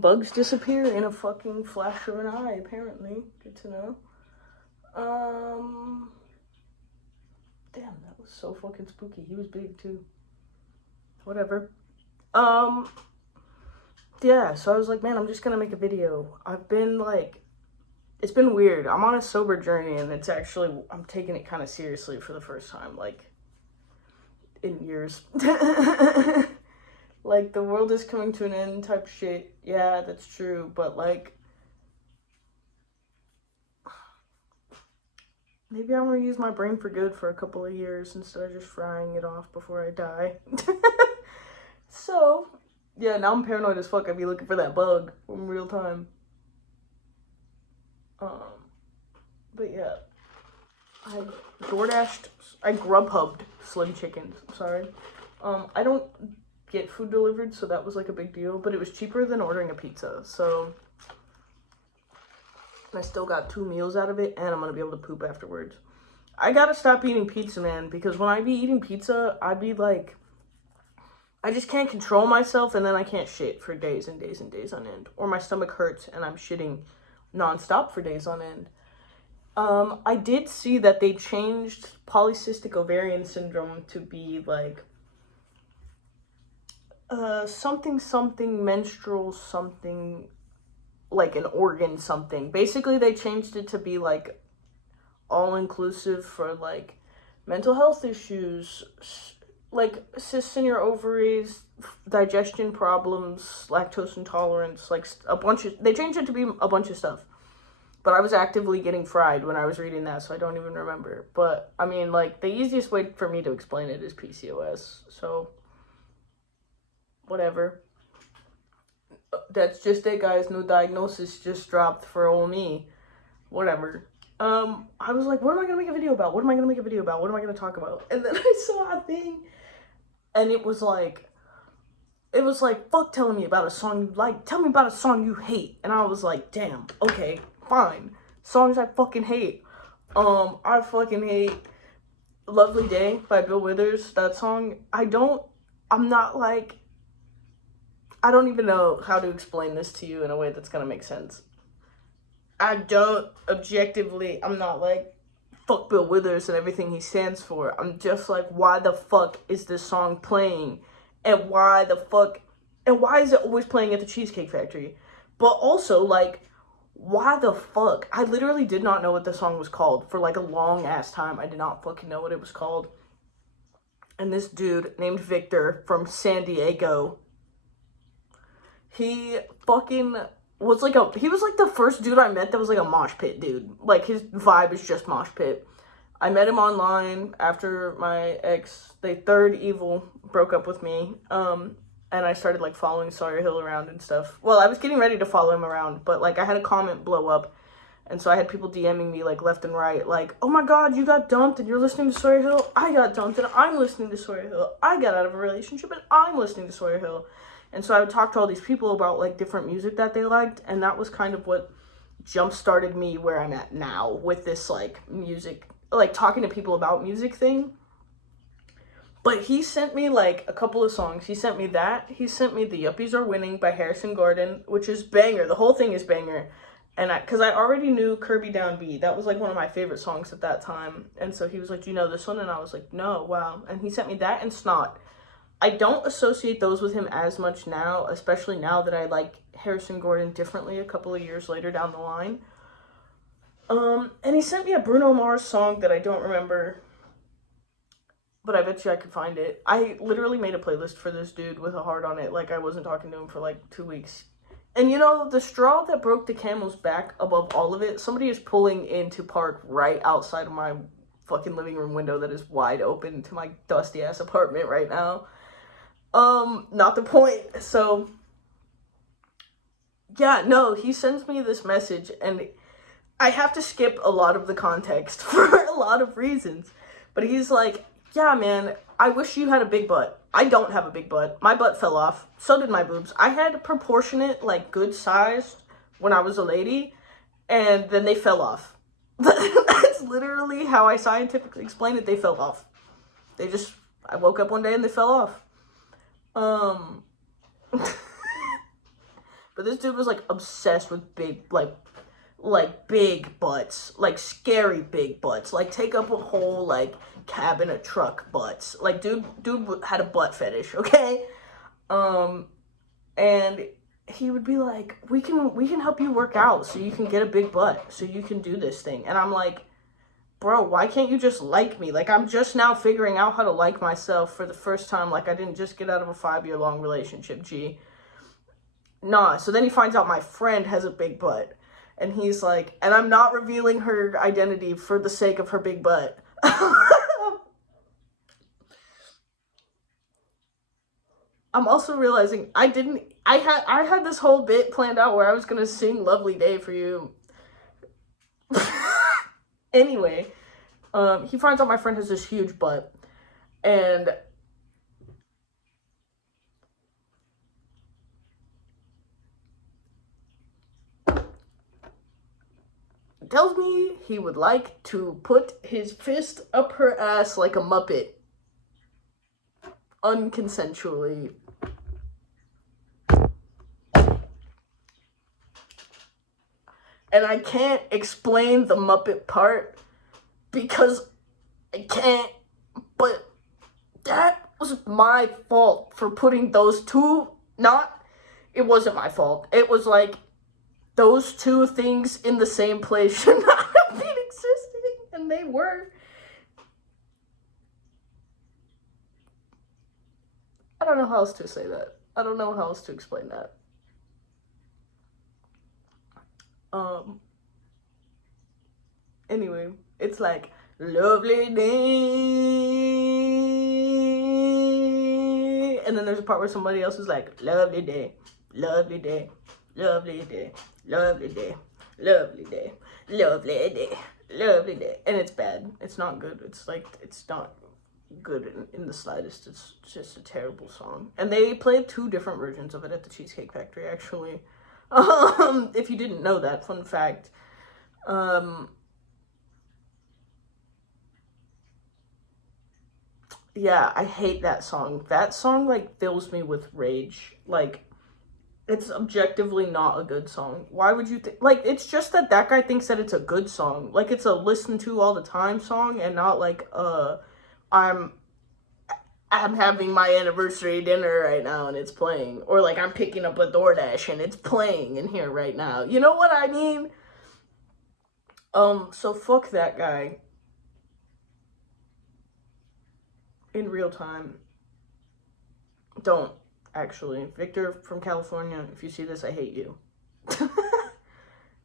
Bugs disappear in a fucking flash of an eye, apparently. Good to know. Damn, that was so fucking spooky. He was big, too. Whatever. Yeah, so I was like, man, I'm just gonna make a video. I've been, like, it's been weird. I'm on a sober journey, and it's actually, I'm taking it kind of seriously for the first time, like, in years. Like, the world is coming to an end type shit. Yeah, that's true, but, like, maybe I want to use my brain for good for a couple of years instead of just frying it off before I die. So, yeah, now I'm paranoid as fuck. I'd be looking for that bug in real time. But yeah, I Grubhubbed Slim Chickens. I'm sorry. I don't get food delivered, so that was like a big deal. But it was cheaper than ordering a pizza, so I still got 2 meals out of it, and I'm gonna be able to poop afterwards. I gotta stop eating pizza, man, because when I be eating pizza, I be like, I just can't control myself, and then I can't shit for days and days and days on end. Or my stomach hurts, and I'm shitting nonstop for days on end. I did see that they changed polycystic ovarian syndrome to be like something menstrual something, like an organ something. Basically, they changed it to be like all-inclusive for like mental health issues, like cysts in your ovaries, digestion problems, lactose intolerance, like a bunch of, they changed it to be a bunch of stuff. But I was actively getting fried when I was reading that, so I don't even remember. But, I mean, like, the easiest way for me to explain it is PCOS. So, whatever. That's just it, guys. No diagnosis just dropped for old me. Whatever. I was like, what am I going to make a video about? What am I going to make a video about? What am I going to talk about? And then I saw a thing, and it was like, fuck telling me about a song you like. Tell me about a song you hate. And I was like, damn, okay. Fine. Songs I fucking hate. I fucking hate Lovely Day by Bill Withers. That song, I don't even know how to explain this to you in a way that's gonna make sense. I'm not like, fuck Bill Withers and everything he stands for. I'm just like, why the fuck is this song playing? And why is it always playing at the Cheesecake Factory? But also, like, why the fuck? I literally did not know what the song was called for like a long ass time. I did not fucking know what it was called. And this dude named Victor from San Diego, he fucking was like he was like the first dude I met that was like a mosh pit dude. Like, his vibe is just mosh pit. I met him online after my ex, the third evil, broke up with me. And I started, like, following Sawyer Hill around and stuff. Well, I was getting ready to follow him around, but, like, I had a comment blow up. And so I had people DMing me, like, left and right. Like, oh my god, you got dumped and you're listening to Sawyer Hill? I got dumped and I'm listening to Sawyer Hill. I got out of a relationship and I'm listening to Sawyer Hill. And so I would talk to all these people about, like, different music that they liked. And that was kind of what jump-started me where I'm at now with this, like, music, like, talking to people about music thing. But he sent me, like, a couple of songs. He sent me that. He sent me The Yuppies Are Winning by Harrison Gordon, which is banger. The whole thing is banger. And because I already knew Kirby Down B. That was, like, one of my favorite songs at that time. And so he was like, do you know this one? And I was like, no, wow. And he sent me that and Snot. I don't associate those with him as much now, especially now that I like Harrison Gordon differently a couple of years later down the line. And he sent me a Bruno Mars song that I don't remember, but I bet you I could find it. I literally made a playlist for this dude with a heart on it, like I wasn't talking to him for like 2 weeks. And you know, the straw that broke the camel's back above all of it, somebody is pulling into park right outside of my fucking living room window that is wide open to my dusty ass apartment right now. Not the point. So, yeah, no, he sends me this message and I have to skip a lot of the context for a lot of reasons. But he's like, yeah, man, I wish you had a big butt. I don't have a big butt. My butt fell off. So did my boobs. I had proportionate, like, good sized when I was a lady, and then they fell off. That's literally how I scientifically explain it. They fell off. I woke up one day and they fell off. But this dude was like obsessed with big, like big butts, like scary big butts, like take up a whole like cabin of truck butts. Like dude had a butt fetish, okay? And he would be like, we can help you work out so you can get a big butt, so you can do this thing. And I'm like, bro, why can't you just like me? Like, I'm just now figuring out how to like myself for the first time. Like, I didn't just get out of a 5-year-long relationship, G. Nah, so then he finds out my friend has a big butt. And he's like, and I'm not revealing her identity for the sake of her big butt. I'm also realizing I had this whole bit planned out where I was gonna sing Lovely Day for you. Anyway, he finds out my friend has this huge butt, and tells me he would like to put his fist up her ass like a Muppet, unconsensually. And I can't explain the Muppet part because I can't, but that was my fault for putting those two, it wasn't my fault. It was like, those two things in the same place should not have been existing, and they were. I don't know how else to say that. I don't know how else to explain that. Anyway, it's like, lovely day. And then there's a part where somebody else is like, lovely day, lovely day, lovely day, lovely day, lovely day, lovely day, lovely day. And it's bad. It's not good. It's like, it's not good in the slightest. It's just a terrible song. And they played 2 different versions of it at the Cheesecake Factory, actually. If you didn't know that, fun fact. Yeah, I hate that song. That song, like, fills me with rage. Like, it's objectively not a good song. Why would you think? Like, it's just that guy thinks that it's a good song. Like, it's a listen to all the time song, and not like, I'm having my anniversary dinner right now and it's playing. Or like, I'm picking up a DoorDash and it's playing in here right now. You know what I mean? So fuck that guy. In real time. Don't, actually. Victor from California, if you see this, I hate you. If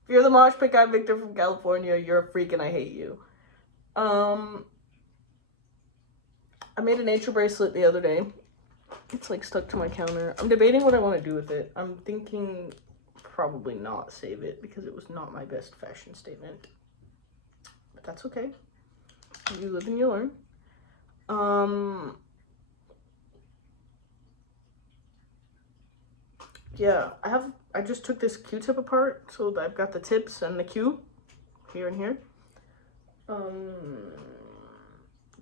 you're the mosh pit guy, Victor from California, you're a freak and I hate you. I made a nature bracelet the other day. It's like stuck to my counter. I'm debating what I want to do with it. I'm thinking probably not save it because it was not my best fashion statement. But that's okay. You live and you learn. Yeah, I just took this Q-tip apart, so I've got the tips and the Q here and here.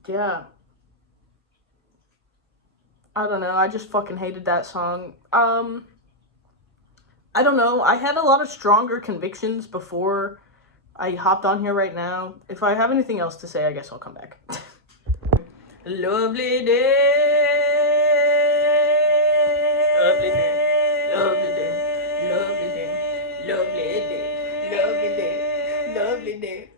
Yeah. I don't know, I just fucking hated that song. I don't know, I had a lot of stronger convictions before I hopped on here right now. If I have anything else to say, I guess I'll come back. Lovely day. Lovely day. Lovely day. Lovely day. Lovely day. Lovely day. Lovely day.